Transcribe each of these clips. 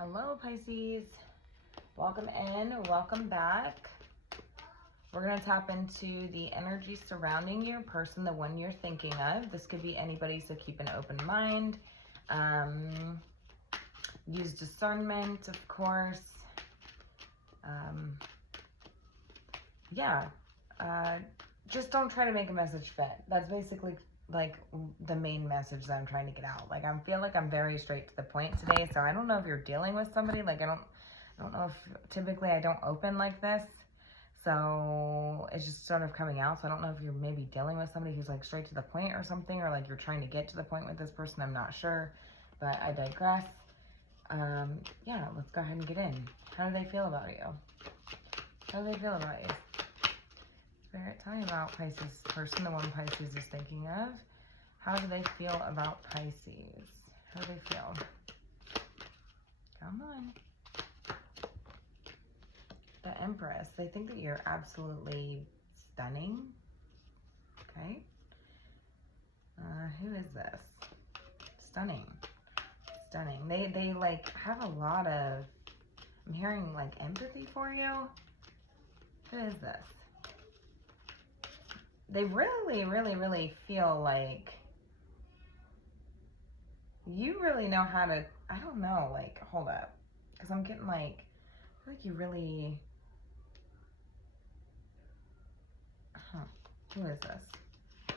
Hello, Pisces. Welcome in, welcome back. We're going to tap into the energy surrounding your person, the one you're thinking of. This could be anybody, so keep an open mind. Use discernment, of course. Just don't try to make a message fit. That's basically like the main message that I'm trying to get out. Like, I feel like I'm very straight to the point today. So I don't know if you're dealing with somebody. Like, I don't know if typically I don't open like this. So it's just sort of coming out. So I don't know if you're maybe dealing with somebody who's like straight to the point or something, or like you're trying to get to the point with this person. I'm not sure, but I digress. Yeah, let's go ahead and get in. How do they feel about you? How do they feel about you? Spirit, tell me about Pisces person, the one Pisces is thinking of. How do they feel about Pisces? How do they feel? Come on. The Empress. They think that you're absolutely stunning. Okay. Who is this? Stunning. Stunning. They like have a lot of, I'm hearing like empathy for you. Who is this? They really feel like you really know how to, I don't know, like, hold up. Because I'm getting like, I feel like you really, who is this?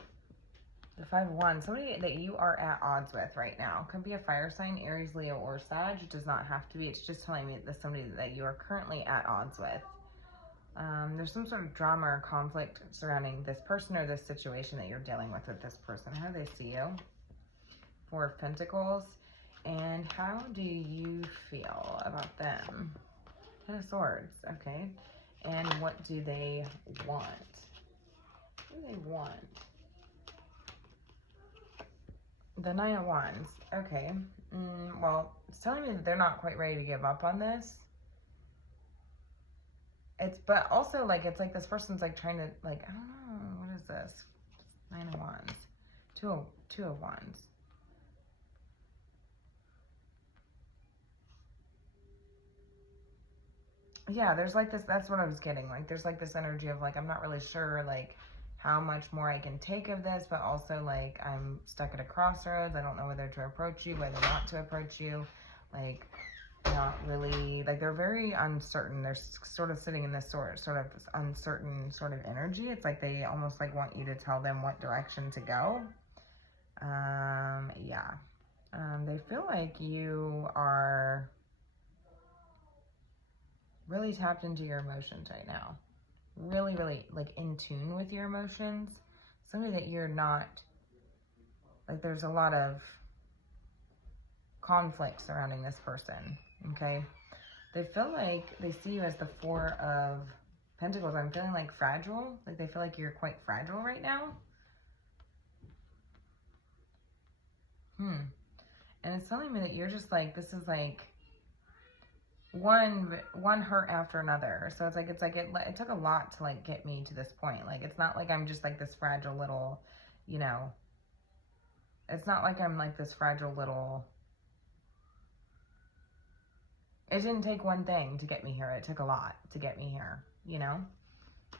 The Five of Wands, somebody that you are at odds with right now. Could be a fire sign, Aries, Leo, or Sag. It does not have to be. It's just telling me that somebody that you are currently at odds with. There's some sort of drama or conflict surrounding this person or this situation that you're dealing with this person. How do they see you? Four of Pentacles. And how do you feel about them? Ten of Swords. Okay. And what do they want? What do they want? The Nine of Wands. Okay. Well, it's telling me that they're not quite ready to give up on this. But also, like, it's like this person's like trying to, like, I don't know, what is this? Nine of Wands. Two of Wands. Yeah, there's like this, that's what I was getting. Like, there's like this energy of like, I'm not really sure, like, how much more I can take of this, but also like, I'm stuck at a crossroads. I don't know whether to approach you, whether not to approach you. Like, not really, like, they're very uncertain. They're sort of sitting in this sort of uncertain sort of energy. It's like they almost like want you to tell them what direction to go. Yeah. They feel like you are really tapped into your emotions right now. Really like in tune with your emotions. Something that you're not, like, there's a lot of conflict surrounding this person. Okay. They feel like they see you as the Four of Pentacles. I'm feeling like fragile. Like they feel like you're quite fragile right now. And it's telling me that you're just like, this is like one hurt after another. So it's like it took a lot to like get me to this point. Like, it's not like I'm just like this fragile little, you know, it's not like I'm like this fragile little, it didn't take one thing to get me here. It took a lot to get me here, you know?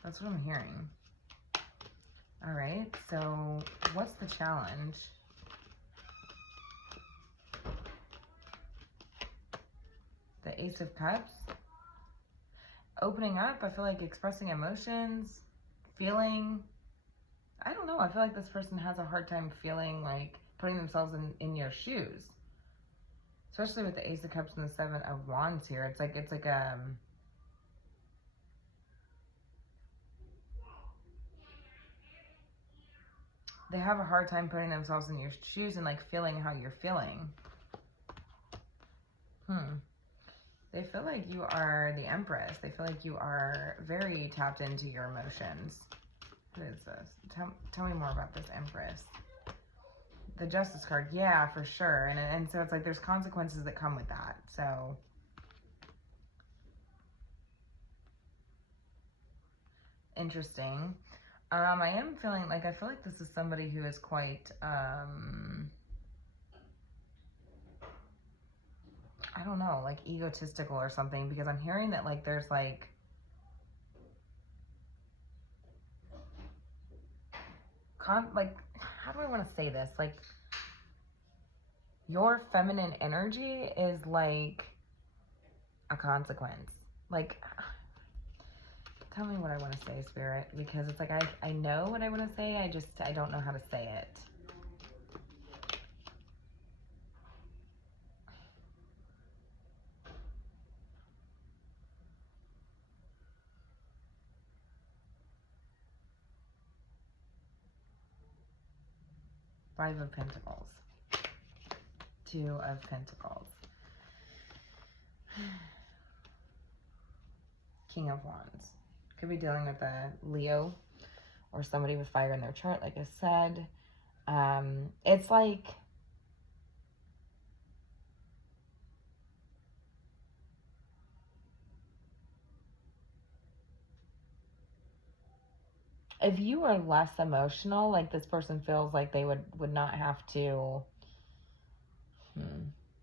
That's what I'm hearing. All right, so what's the challenge? The Ace of Cups. Opening up, I feel like expressing emotions, feeling, I don't know. I feel like this person has a hard time feeling like putting themselves in your shoes. Especially with the Ace of Cups and the Seven of Wands here. It's like they have a hard time putting themselves in your shoes and like feeling how you're feeling. They feel like you are the Empress. They feel like you are very tapped into your emotions. Who is this? Tell me more about this Empress. The Justice card. Yeah, for sure. And so it's like there's consequences that come with that. So interesting. I am feeling like, I feel like this is somebody who is quite I don't know, like egotistical or something, because I'm hearing that like there's like like, how do I want to say this? Like, your feminine energy is like a consequence. Like, tell me what I want to say, Spirit, because it's like I know what I want to say, I don't know how to say it. Five of Pentacles. Two of Pentacles. King of Wands. Could be dealing with a Leo or somebody with fire in their chart, like I said. It's like, if you are less emotional, like this person feels like they would not have to,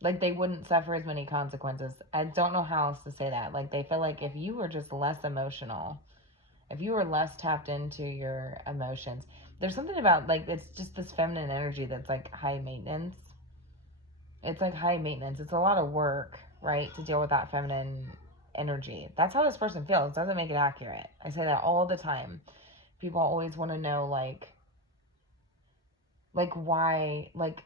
like they wouldn't suffer as many consequences. I don't know how else to say that. Like they feel like if you were just less emotional, if you were less tapped into your emotions, there's something about like, it's just this feminine energy that's like high maintenance. It's like high maintenance. It's a lot of work, right, to deal with that feminine energy. That's how this person feels. It doesn't make it accurate. I say that all the time. People always want to know like why, like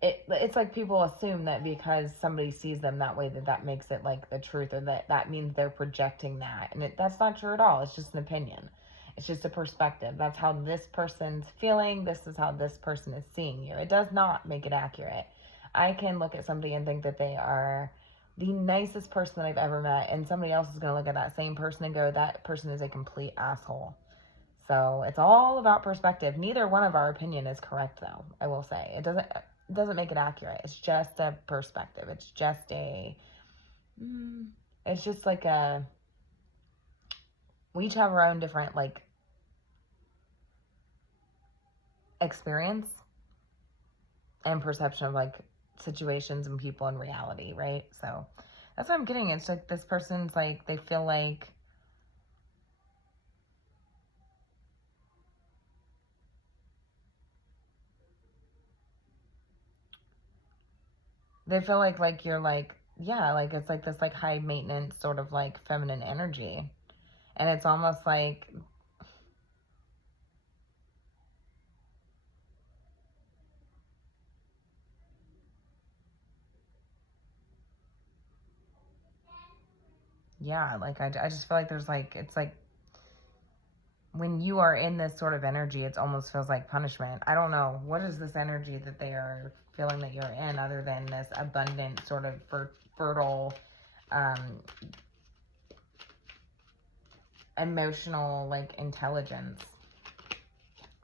it's like people assume that because somebody sees them that way that makes it like the truth, or that means they're projecting that, and that's not true at all. It's just an opinion. It's just a perspective. That's how this person's feeling. This is how this person is seeing you. It does not make it accurate. I can look at somebody and think that they are the nicest person that I've ever met, and somebody else is going to look at that same person and go, that person is a complete asshole. So it's all about perspective. Neither one of our opinion is correct, though, I will say. It doesn't make it accurate. It's just a perspective. It's just it's just like we each have our own different like experience and perception of like situations and people in reality, right? So that's what I'm getting. It's like this person's like, they feel like you're like, yeah, like it's like this like high maintenance sort of like feminine energy. And it's almost like, yeah, like I just feel like there's like, it's like when you are in this sort of energy, it almost feels like punishment. I don't know. What is this energy that they are feeling that you're in, other than this abundant sort of fertile, emotional like intelligence?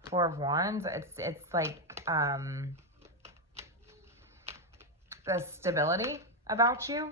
Four of Wands. It's like the stability about you.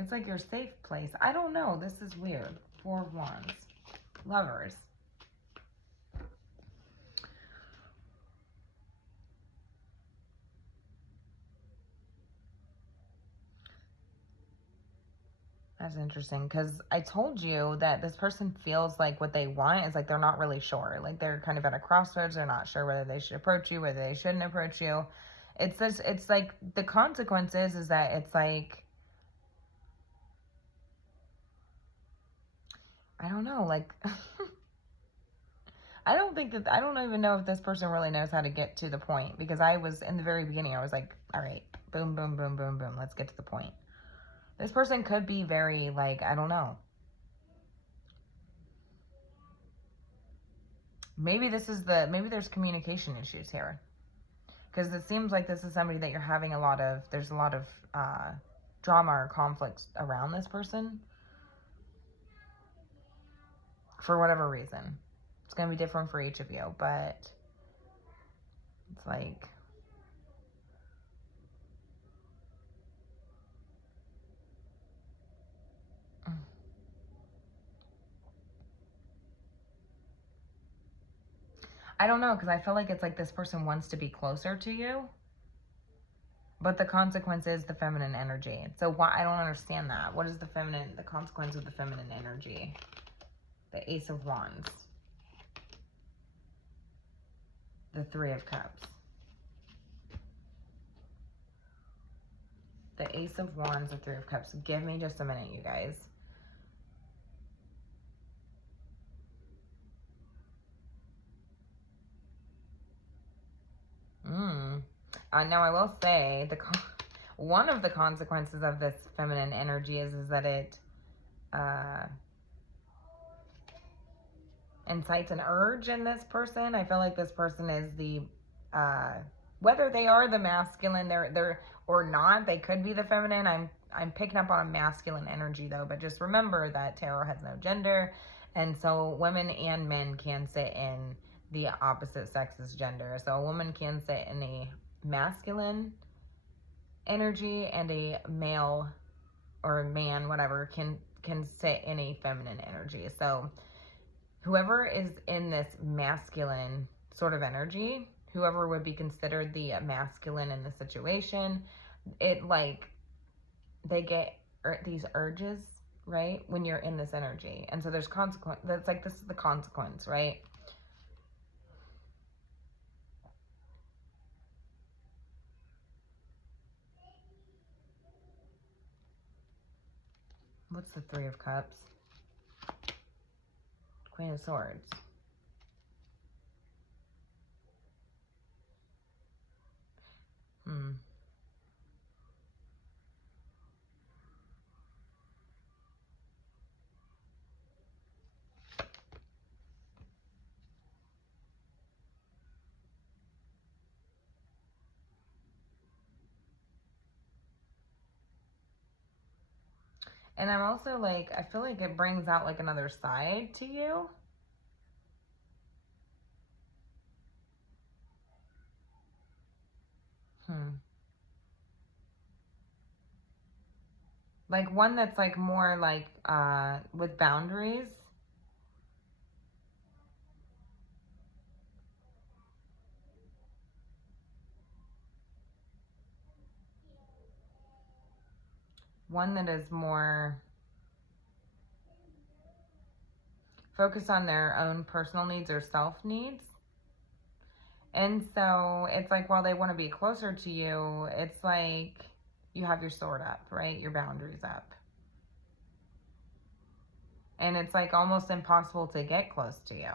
It's like your safe place. I don't know. This is weird. Four of Wands. Lovers. That's interesting, because I told you that this person feels like what they want is like they're not really sure. Like they're kind of at a crossroads. They're not sure whether they should approach you, whether they shouldn't approach you. It's this, it's like the consequences is that it's like, I don't know, like, I don't even know if this person really knows how to get to the point, because I was, in the very beginning, I was like, all right, boom, boom, boom, boom, boom, let's get to the point. This person could be very, like, I don't know. Maybe there's communication issues here. Because it seems like this is somebody that you're having there's a lot of drama or conflict around this person. For whatever reason. It's going to be different for each of you, but it's like, I don't know, because I feel like it's like this person wants to be closer to you, but the consequence is the feminine energy. So why, I don't understand that. What is the consequence of the feminine energy? The Ace of Wands. The Three of Cups. The Ace of Wands, the Three of Cups. Give me just a minute, you guys. Now I will say one of the consequences of this feminine energy is that it incites an urge in this person. I feel like this person is the whether they are the masculine, they're or not, they could be the feminine. I'm picking up on a masculine energy though, but just remember that tarot has no gender, and so women and men can sit in the opposite sex's gender. So a woman can sit in a masculine energy, and a male or a man, whatever, can sit in a feminine energy. So whoever is in this masculine sort of energy, whoever would be considered the masculine in the situation, it like they get these urges, right, when you're in this energy. And so there's consequence. That's like, this is the consequence, right? What's the Three of Cups? Queen of Swords. And I'm also like, I feel like it brings out like another side to you. Like one that's like more like with boundaries. One that is more focused on their own personal needs or self needs. And so it's like, while they want to be closer to you, it's like you have your sword up, right? Your boundaries up. And it's like almost impossible to get close to you.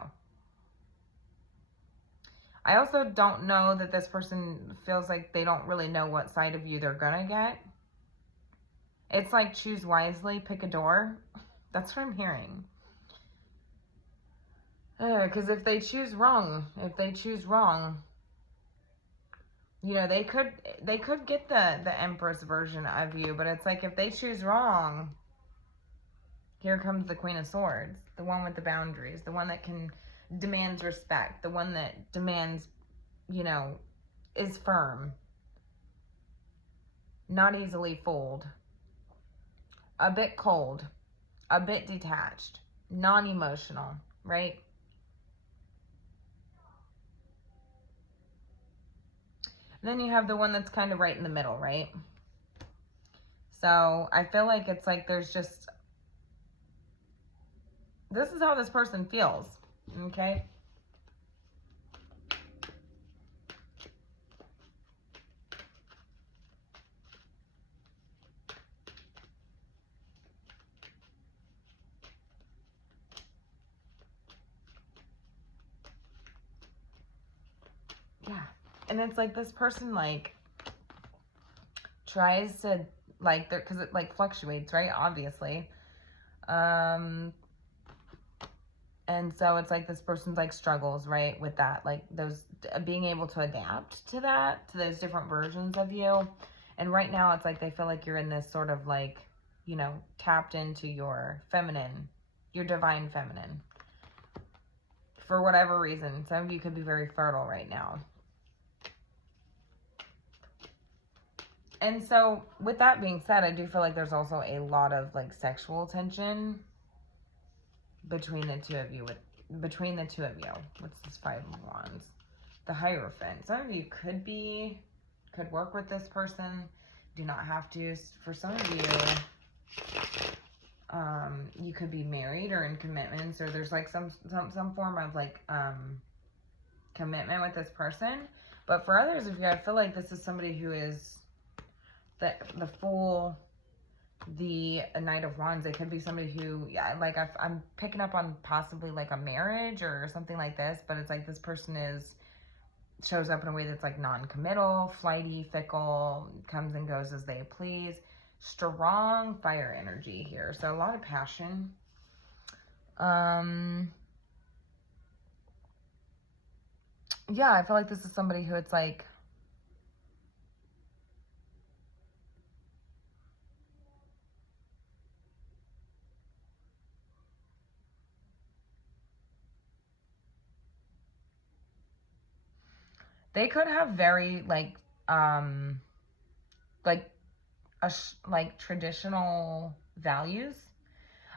I also don't know that this person feels like they don't really know what side of you they're gonna get. It's like, choose wisely, pick a door. That's what I'm hearing. Because if they choose wrong, you know, they could get the Empress version of you, but it's like, if they choose wrong, here comes the Queen of Swords, the one with the boundaries, the one that demands respect, the one that demands, you know, is firm, not easily fooled, a bit cold, a bit detached, non-emotional, right? Then you have the one that's kind of right in the middle, right? So I feel like it's like there's just, this is how this person feels, okay? Yeah. And it's like this person like tries to like, because it like fluctuates, right? Obviously. And so it's like this person's like struggles, right, with that, like those, being able to adapt to that, to those different versions of you. And right now it's like they feel like you're in this sort of like, you know, tapped into your feminine, your divine feminine. for whatever reason. Some of you could be very fertile right now. And so with that being said, I do feel like there's also a lot of like sexual tension between the two of you. What's this 5 of Wands? The Hierophant. Some of you could work with this person. Do not have to. For some of you, you could be married or in commitments, or there's like some form of like commitment with this person. But for others of you, I feel like this is somebody who is the Knight of Wands. It could be somebody who, yeah, like I'm picking up on possibly like a marriage or something like this, but it's like this person shows up in a way that's like non-committal, flighty, fickle, comes and goes as they please. Strong fire energy here. So a lot of passion. Yeah, I feel like this is somebody who it's like, they could have very like traditional values.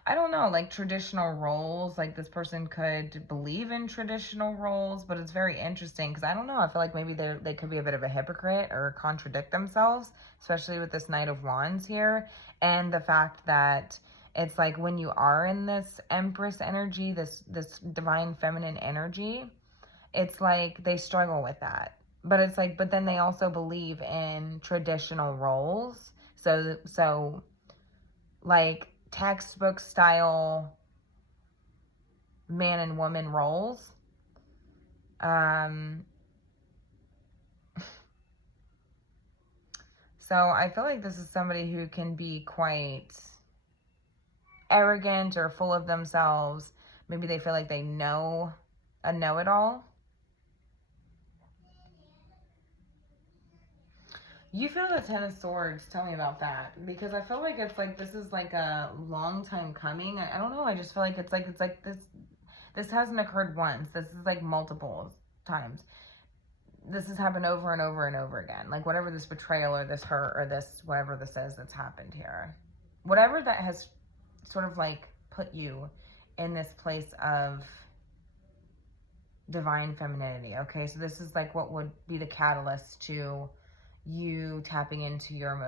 I don't know, like traditional roles. Like this person could believe in traditional roles, but it's very interesting because I don't know. I feel like maybe they could be a bit of a hypocrite or contradict themselves, especially with this Knight of Wands here, and the fact that it's like when you are in this Empress energy, this divine feminine energy, it's like they struggle with that. But it's like, but then they also believe in traditional roles. So like textbook style man and woman roles. So I feel like this is somebody who can be quite arrogant or full of themselves. Maybe they feel like they know a know-it-all. You feel the 10 of Swords. Tell me about that. Because I feel like it's like, this is like a long time coming. I don't know. I just feel like it's like this hasn't occurred once. This is like multiple times. This has happened over and over and over again. Like whatever this betrayal or this hurt or this, whatever this is that's happened here. Whatever that has sort of like put you in this place of divine femininity. Okay. So this is like what would be the catalyst to you tapping into your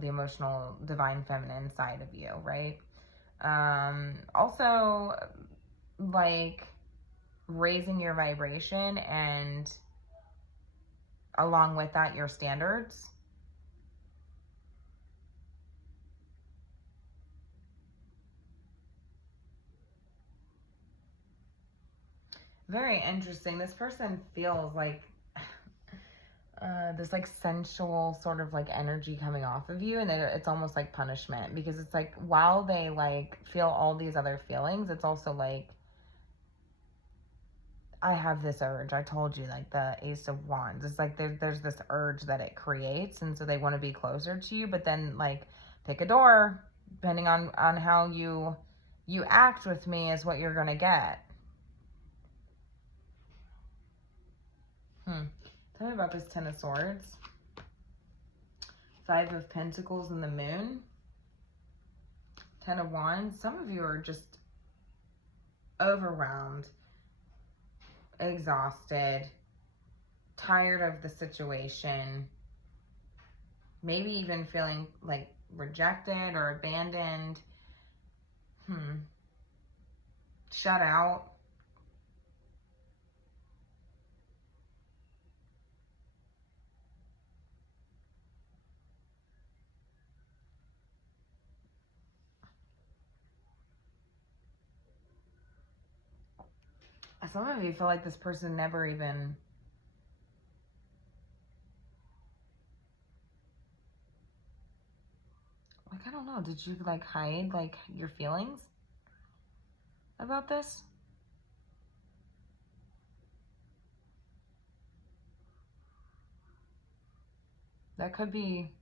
the emotional divine feminine side of you, right? Also like raising your vibration and along with that your standards. Very interesting. This person feels like this like sensual sort of like energy coming off of you, and it's almost like punishment, because it's like while they like feel all these other feelings, it's also like, I have this urge. I told you, like the Ace of Wands, it's like there's this urge that it creates, and so they want to be closer to you, but then like pick a door, depending on how you act with me is what you're gonna get. Tell me about this 10 of Swords. 5 of Pentacles and the Moon. 10 of Wands. Some of you are just overwhelmed, exhausted, tired of the situation. Maybe even feeling like rejected or abandoned. Shut out. Some of you feel like this person never even like, I don't know, did you like hide like your feelings about this? That could be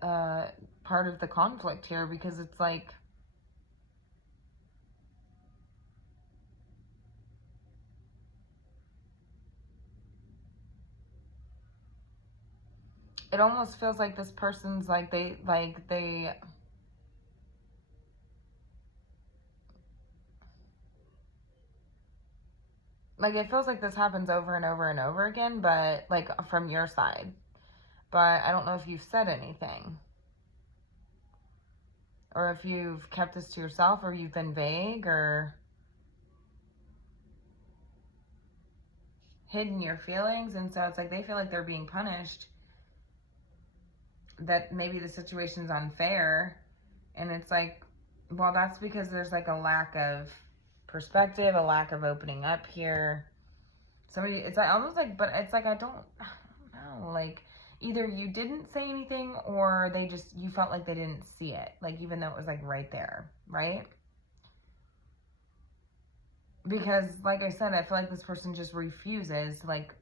part of the conflict here, because it's like it almost feels like this person's like they like it feels like this happens over and over and over again, but like from your side. But I don't know if you've said anything, or if you've kept this to yourself, or you've been vague, or hidden your feelings. And so it's like they feel like they're being punished, that maybe the situation's unfair. And it's like, well, that's because there's like a lack of perspective, a lack of opening up here. Somebody, it's like almost like, but it's like I don't know, like either you didn't say anything, or they just, you felt like they didn't see it, like even though it was like right there, right? Because like I said, I feel like this person just refuses to like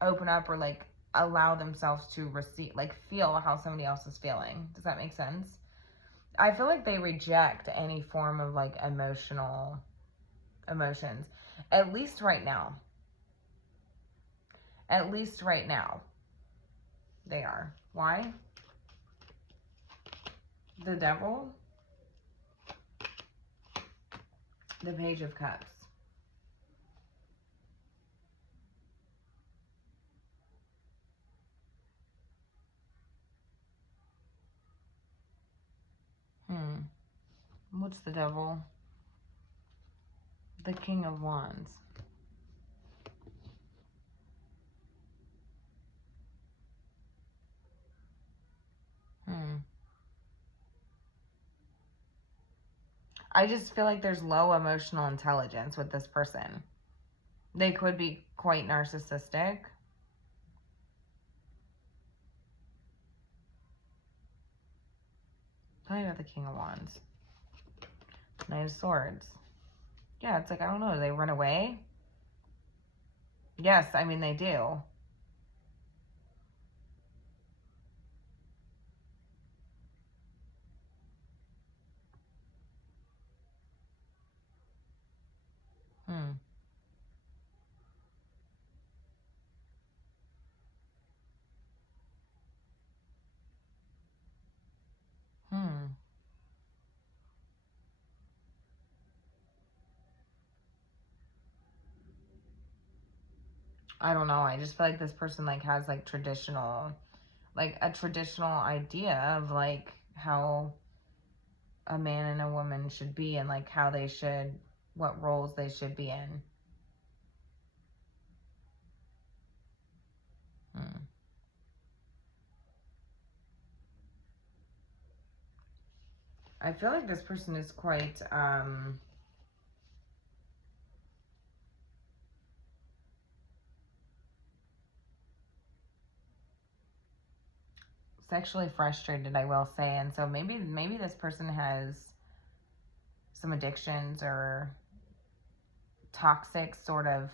open up, or like allow themselves to receive, like feel how somebody else is feeling. Does that make sense? I feel like they reject any form of like emotions, at least right now. At least right now, they are. Why? The Devil. The Page of Cups. What's the Devil? The King of Wands. I just feel like there's low emotional intelligence with this person. They could be quite narcissistic. Tell me about the King of Wands. Knight of Swords. Yeah, it's like, I don't know. Do they run away? Yes, I mean, they do. I don't know. I just feel like this person like has like traditional, like a traditional idea of like how a man and a woman should be, and like how they should, what roles they should be in. I feel like this person is quite, sexually frustrated, I will say. And so maybe this person has some addictions or toxic sort of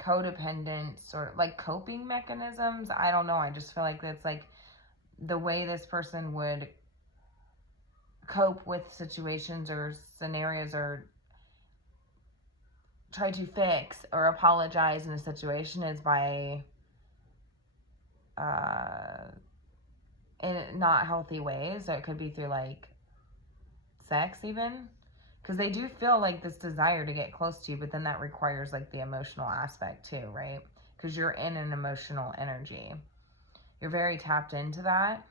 codependent sort of like coping mechanisms. I don't know. I just feel like that's like the way this person would cope with situations or scenarios, or try to fix or apologize in a situation, is by in not healthy ways. So it could be through like sex even, because they do feel like this desire to get close to you, but then that requires like the emotional aspect too, right? Because you're in an emotional energy, you're very tapped into that.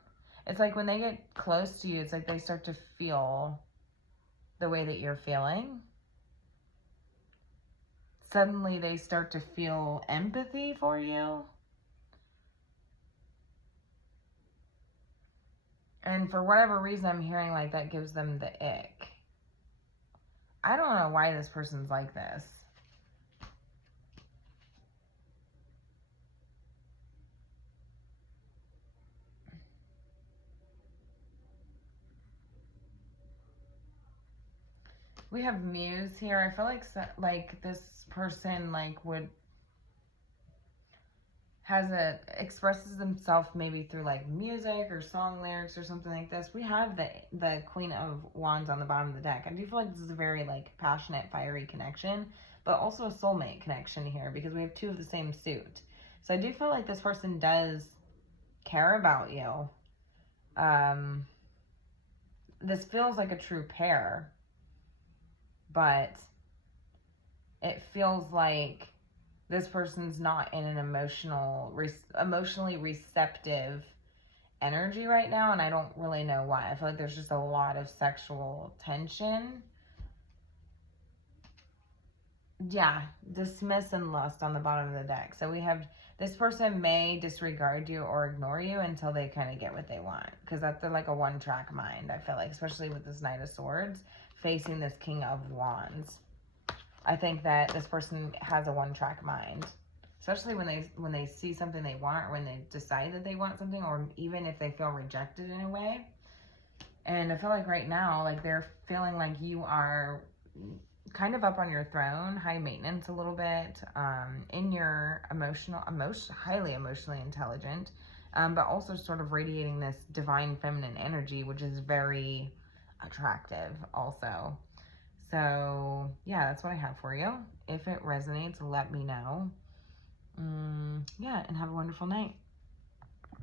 It's like when they get close to you, it's like they start to feel the way that you're feeling. Suddenly they start to feel empathy for you. And for whatever reason, I'm hearing like that gives them the ick. I don't know why this person's like this. We have Muse here. I feel like this person like expresses themselves maybe through like music or song lyrics or something like this. We have the Queen of Wands on the bottom of the deck. I do feel like this is a very like passionate, fiery connection, but also a soulmate connection here, because we have two of the same suit. So I do feel like this person does care about you. This feels like a true pair, but it feels like this person's not in an emotionally receptive energy right now, and I don't really know why. I feel like there's just a lot of sexual tension. Yeah, dismiss and lust on the bottom of the deck. So we have, this person may disregard you or ignore you until they kind of get what they want, because that's like a one-track mind, I feel like, especially with this Knight of Swords facing this King of Wands. I think that this person has a one-track mind, especially when they see something they want, or when they decide that they want something, or even if they feel rejected in a way. And I feel like right now, like, they're feeling like you are kind of up on your throne, high maintenance a little bit, in your highly emotionally intelligent, but also sort of radiating this divine feminine energy, which is very attractive also. So yeah, that's what I have for you. If it resonates, let me know. Yeah, and have a wonderful night.